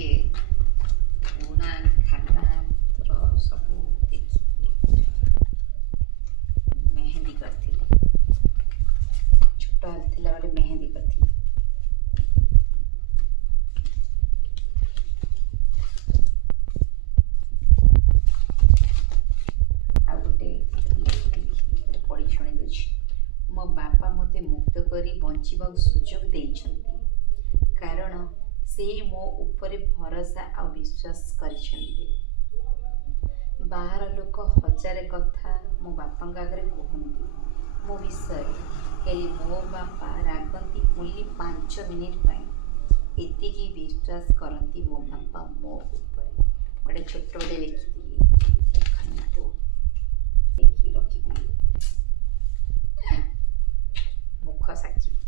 ଟିକେ ପୁରୁଣା ଖାତାର ସବୁ ଦେଖିକି ମେହେନ୍ଦି କରିଥିଲି। ଛୋଟ ଥିଲା ବେଳେ ମେହେନ୍ଦି କରିଥିଲି। ଆଉ ଗୋଟେ ପଢ଼ି ଶୁଣି ଦେଉଛି। ମୋ ବାପା ମୋତେ ମୁକ୍ତ କରି ବଞ୍ଚିବାକୁ ସୁଯୋଗ ଦେଇଛନ୍ତି, କାରଣ ସେ ମୋ ଉପରେ ଭରସା ଆଉ ବିଶ୍ୱାସ କରିଛନ୍ତି। ବାହାର ଲୋକ ହଜାରେ କଥା ମୋ ବାପାଙ୍କ ଆଗରେ କୁହନ୍ତି ମୋ ବିଷୟରେ, ହେଲେ ମୋ ବାପା ରାଗନ୍ତି ଓନ୍ଲି 5 ମିନିଟ୍ ପାଇଁ। ଏତିକି ବିଶ୍ୱାସ କରନ୍ତି ମୋ ବାପା ମୋ ଉପରେ। ଗୋଟେ ଛୋଟ ଗୋଟେ ଲେଖିଥିଲି, ଲେଖି ରଖିଥିଲି ମୁଖ ସାକ୍ଷୀ।